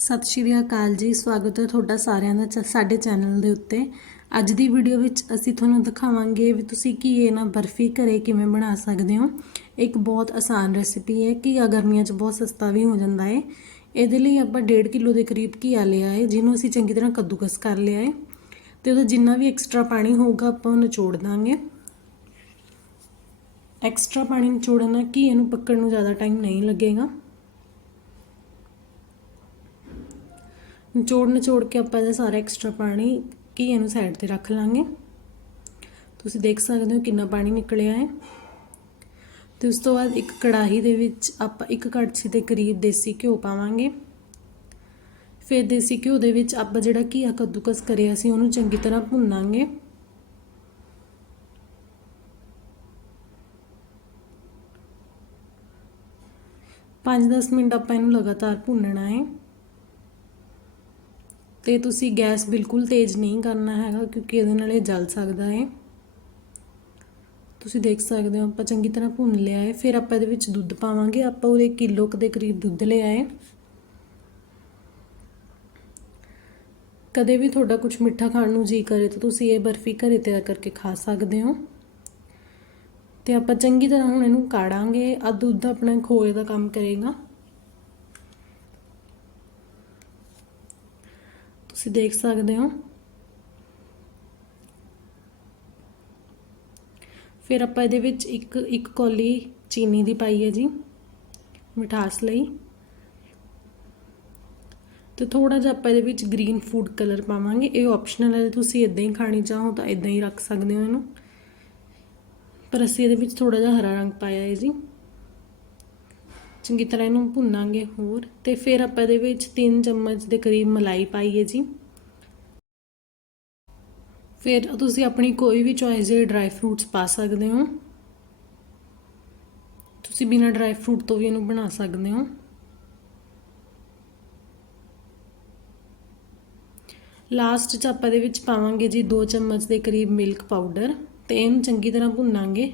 ਸਤਿ ਸ਼੍ਰੀ ਅਕਾਲ ਜੀ, ਸਵਾਗਤ ਹੈ ਤੁਹਾਡਾ ਸਾਰਿਆਂ ਦਾ ਚ- ਸਾਡੇ ਚੈਨਲ ਦੇ ਉੱਤੇ। ਅੱਜ ਦੀ ਵੀਡੀਓ ਵਿੱਚ ਅਸੀਂ ਤੁਹਾਨੂੰ ਦਿਖਾਵਾਂਗੇ ਵੀ ਤੁਸੀਂ ਘੀਏ ਨਾਲ ਬਰਫੀ ਘਰੇ ਕਿਵੇਂ ਬਣਾ ਸਕਦੇ ਹੋ। ਇੱਕ ਬਹੁਤ ਆਸਾਨ ਰੈਸਿਪੀ ਹੈ ਘੀਆ ਗਰਮੀਆਂ 'ਚ ਬਹੁਤ ਸਸਤਾ ਵੀ ਹੋ ਜਾਂਦਾ ਹੈ। ਇਹਦੇ ਲਈ ਆਪਾਂ 1.5 ਕਿਲੋ ਦੇ ਕਰੀਬ ਘੀਆ ਲਿਆ ਹੈ, ਜਿਹਨੂੰ ਅਸੀਂ ਚੰਗੀ ਤਰ੍ਹਾਂ ਕੱਦੂਕਸ ਕਰ ਲਿਆ ਹੈ। ਤੇ ਉਹਦਾ ਜਿੰਨਾ ਵੀ ਐਕਸਟਰਾ ਪਾਣੀ ਹੋਊਗਾ ਆਪਾਂ ਉਹ ਨਿਚੋੜ ਦਾਂਗੇ। ਐਕਸਟਰਾ ਪਾਣੀ ਨਿਚੋੜਨ ਨਾਲ ਘੀਏ ਨੂੰ ਪੱਕਣ ਨੂੰ ਜ਼ਿਆਦਾ ਟਾਈਮ ਨਹੀਂ ਲੱਗੇਗਾ। ਨਿਚੋੜ ਨਿਚੋੜ ਕੇ ਆਪਾਂ ਇਹਦਾ ਸਾਰਾ ਐਕਸਟਰਾ ਪਾਣੀ ਘੀਏ ਨੂੰ ਸਾਈਡ ਤੇ ਰੱਖ ਲਾਂਗੇ। ਤੁਸੀਂ ਦੇਖ ਸਕਦੇ ਹੋ ਕਿੰਨਾ ਪਾਣੀ ਨਿਕਲਿਆ ਹੈ। ਤੇ ਉਸ ਤੋਂ ਬਾਅਦ ਇੱਕ ਕੜਾਹੀ ਦੇ ਵਿੱਚ ਆਪਾਂ ਇੱਕ ਕੜਛੀ ਦੇ ਕਰੀਬ ਦੇਸੀ ਘਿਓ ਪਾਵਾਂਗੇ। ਫਿਰ ਦੇਸੀ ਘਿਓ ਦੇ ਵਿੱਚ ਆਪਾਂ ਜਿਹੜਾ ਘੀਆ ਕੱਦੂਕਸ ਕਰਿਆ ਸੀ, ਉਹਨੂੰ ਚੰਗੀ ਤਰ੍ਹਾਂ ਭੁੰਨਾਂਗੇ। ਪੰਜ 10 ਮਿੰਟ ਆਪਾਂ ਇਹਨੂੰ ਲਗਾਤਾਰ ਭੁੰਨਣਾ ਹੈ। ਤੇ ਤੁਸੀਂ ਗੈਸ ਬਿਲਕੁਲ ਤੇਜ਼ ਨਹੀਂ ਕਰਨਾ ਹੈਗਾ ਕਿਉਂਕਿ ਇਹਦੇ ਨਾਲ ਇਹ ਜਲ ਸਕਦਾ ਹੈ। ਤੁਸੀਂ ਦੇਖ ਸਕਦੇ ਹੋ, ਆਪਾਂ ਚੰਗੀ ਤਰ੍ਹਾਂ ਭੁੰਨ ਲਿਆ ਹੈ। ਫਿਰ ਆਪਾਂ ਇਹਦੇ ਵਿੱਚ ਦੁੱਧ ਪਾਵਾਂਗੇ। ਆਪਾਂ ਉਹਦੇ ਕਿਲੋ ਕੁ ਦੇ ਕਰੀਬ ਦੁੱਧ ਲਿਆ ਹੈ। ਕਦੇ ਵੀ ਤੁਹਾਡਾ ਕੁਝ ਮਿੱਠਾ ਖਾਣ ਨੂੰ ਜੀ ਕਰੇ ਤਾਂ ਤੁਸੀਂ ਇਹ ਬਰਫੀ ਘਰੇ ਤਿਆਰ ਕਰਕੇ ਖਾ ਸਕਦੇ ਹੋ। ਤੇ ਆਪਾਂ ਚੰਗੀ ਤਰ੍ਹਾਂ ਹੁਣ ਇਹਨੂੰ ਕਾੜਾਂਗੇ। ਆ ਦੁੱਧ ਆਪਣਾ ਖੋਏ ਦਾ ਕੰਮ ਕਰੇਗਾ। ਤੁਸੀਂ ਦੇਖ ਸਕਦੇ ਹੋ। ਫਿਰ ਆਪਾਂ ਇਹਦੇ ਵਿੱਚ ਇੱਕ ਇੱਕ ਕੌਲੀ ਚੀਨੀ ਦੀ ਪਾਈ ਹੈ ਜੀ, ਮਿਠਾਸ ਲਈ। ਤੇ ਥੋੜਾ ਜਿਹਾ ਆਪਾਂ ਇਹਦੇ ਵਿੱਚ ਗ੍ਰੀਨ ਫੂਡ ਕਲਰ ਪਾਵਾਂਗੇ। ਇਹ ਆਪਸ਼ਨਲ ਹੈ ਤੁਸੀਂ ਇਦਾਂ ਹੀ ਖਾਣੀ ਚਾਹੋ ਤਾਂ ਇਦਾਂ ਹੀ ਰੱਖ ਸਕਦੇ ਹੋ ਇਹਨੂੰ। ਪਰ ਅਸੀਂ ਇਹਦੇ ਵਿੱਚ ਥੋੜਾ ਜਿਹਾ ਹਰਾ ਰੰਗ ਪਾਇਆ ਹੈ ਜੀ। ਚੰਗੀ ਤਰ੍ਹਾਂ ਇਹਨੂੰ ਭੁੰਨਾਂਗੇ ਹੋਰ ਤੇ ਫਿਰ ਆਪਾਂ ਇਹਦੇ ਵਿੱਚ 3 ਚਮਚ ਦੇ ਕਰੀਬ ਮਲਾਈ ਪਾਈਏ ਜੀ। ਫਿਰ ਤੁਸੀਂ ਆਪਣੀ ਕੋਈ ਵੀ ਚੋਇਸ ਦੇ ਡਰਾਈ ਫਰੂਟਸ ਪਾ ਸਕਦੇ ਹੋ। ਤੁਸੀਂ ਬਿਨਾਂ ਡਰਾਈ ਫਰੂਟ ਤੋਂ ਵੀ ਇਹਨੂੰ ਬਣਾ ਸਕਦੇ ਹੋ। ਲਾਸਟ ਚ ਆਪਾਂ ਇਹਦੇ ਵਿੱਚ ਪਾਵਾਂਗੇ ਜੀ 2 ਚਮਚ ਦੇ ਕਰੀਬ ਮਿਲਕ ਪਾਊਡਰ ਤੇ ਇਹਨੂੰ ਚੰਗੀ ਤਰ੍ਹਾਂ ਭੁੰਨਾਂਗੇ।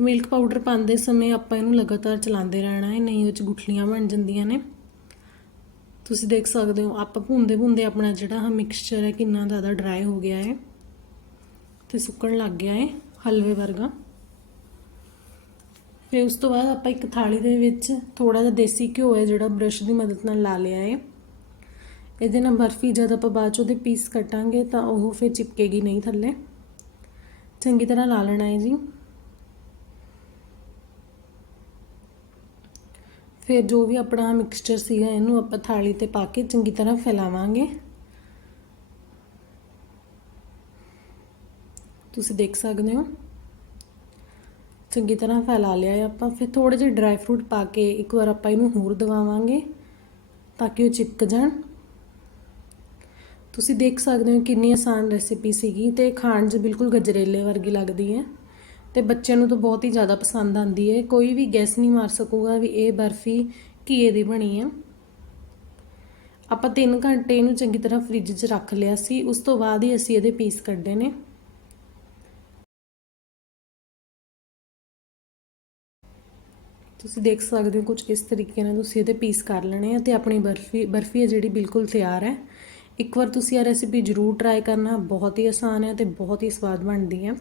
ਮਿਲਕ ਪਾਊਡਰ ਪਾਉਂਦੇ ਸਮੇਂ ਆਪਾਂ ਇਹਨੂੰ ਲਗਾਤਾਰ ਚਲਾਉਂਦੇ ਰਹਿਣਾ ਹੈ, ਨਹੀਂ ਉਹ ਚ ਗੁਠਲੀਆਂ ਬਣ ਜਾਂਦੀਆਂ ਨੇ। ਤੁਸੀਂ ਦੇਖ ਸਕਦੇ ਹੋ, ਆਪਾਂ ਭੁੰਦੇ ਭੁੰਦੇ ਆਪਣਾ ਜਿਹੜਾ ਆ ਮਿਕਸਚਰ ਹੈ, ਕਿੰਨਾ ਜ਼ਿਆਦਾ ਡਰਾਈ ਹੋ ਗਿਆ ਹੈ ਤੇ ਸੁੱਕਣ ਲੱਗ ਗਿਆ ਹੈ, ਹਲਵੇ ਵਰਗਾ। ਫਿਰ ਉਸ ਤੋਂ ਬਾਅਦ ਆਪਾਂ ਇੱਕ ਥਾਲੀ ਦੇ ਵਿੱਚ ਥੋੜਾ ਜਿਹਾ ਦੇਸੀ ਘਿਓ ਹੈ, ਜਿਹੜਾ ਬ੍ਰਸ਼ ਦੀ ਮਦਦ ਨਾਲ ਲਾ ਲਿਆ ਹੈ। ਇਹਦੇ ਨਾਲ ਬਰਫੀ ਜਦ ਆਪਾਂ ਬਾਅਦ ਚ ਉਹਦੇ ਪੀਸ ਕੱਟਾਂਗੇ ਤਾਂ ਉਹ ਫਿਰ ਚਿਪਕੇਗੀ ਨਹੀਂ ਥੱਲੇ। ਚੰਗੀ ਤਰ੍ਹਾਂ ਲਾ ਲੈਣਾ ਹੈ ਜੀ। ਫਿਰ ਜੋ ਵੀ ਆਪਣਾ ਮਿਕਸਚਰ ਸੀਗਾ ਇਹਨੂੰ ਆਪਾਂ ਥਾਲੀ ਤੇ ਪਾ ਕੇ ਚੰਗੀ ਤਰ੍ਹਾਂ ਫੈਲਾਵਾਂਗੇ। ਤੁਸੀਂ ਦੇਖ ਸਕਦੇ ਹੋ। ਚੰਗੀ ਤਰ੍ਹਾਂ ਫੈਲਾ ਲਿਆ ਹੈ ਆਪਾਂ। ਫਿਰ ਥੋੜੇ ਜਿਹੇ ਡਰਾਈ ਫਰੂਟ ਪਾ ਕੇ ਇੱਕ ਵਾਰ ਆਪਾਂ ਇਹਨੂੰ ਹੋਰ ਦਵਾਵਾਂਗੇ ਤਾਂ ਕਿ ਉਹ ਚਿਪਕ ਜਾਣ। ਤੁਸੀਂ ਦੇਖ ਸਕਦੇ ਹੋ ਕਿੰਨੀ ਆਸਾਨ ਰੈਸਿਪੀ ਸੀਗੀ ਤੇ ਖਾਣ 'ਚ ਬਿਲਕੁਲ ਗਜਰੇਲੇ ਵਰਗੀ ਲੱਗਦੀ ਹੈ। ਤੇ ਬੱਚਿਆਂ ਨੂੰ ਤਾਂ ਬਹੁਤ ਹੀ ਜ਼ਿਆਦਾ ਪਸੰਦ ਆਉਂਦੀ ਹੈ। ਕੋਈ ਵੀ ਗੈਸ ਨਹੀਂ ਮਾਰ ਸਕੂਗਾ ਵੀ ਇਹ ਬਰਫੀ ਘੀਏ ਦੀ ਬਣੀ ਹੈ ਆਪਾਂ 3 ਘੰਟੇ ਇਹਨੂੰ ਚੰਗੀ ਤਰ੍ਹਾਂ ਫ੍ਰਿਜ 'ਚ ਰੱਖ ਲਿਆ ਸੀ। ਉਸ ਤੋਂ ਬਾਅਦ ਹੀ ਅਸੀਂ ਇਹਦੇ ਪੀਸ ਕੱਢੇ ਨੇ। ਤੁਸੀਂ ਦੇਖ ਸਕਦੇ ਹੋ ਕੁਝ ਇਸ ਤਰੀਕੇ ਨਾਲ ਤੁਸੀਂ ਇਹਦੇ ਪੀਸ ਕਰ ਲੈਣੇ ਆ ਤੇ ਆਪਣੀ ਬਰਫੀ ਬਰਫੀ ਹੈ ਜਿਹੜੀ ਬਿਲਕੁਲ ਤਿਆਰ ਹੈ। ਇੱਕ ਵਾਰ ਤੁਸੀਂ ਇਹ ਰੈਸਿਪੀ ਜ਼ਰੂਰ ਟਰਾਈ ਕਰਨਾ। ਬਹੁਤ ਹੀ ਆਸਾਨ ਹੈ ਤੇ ਬਹੁਤ ਹੀ ਸਵਾਦ ਬਣਦੀ ਹੈ।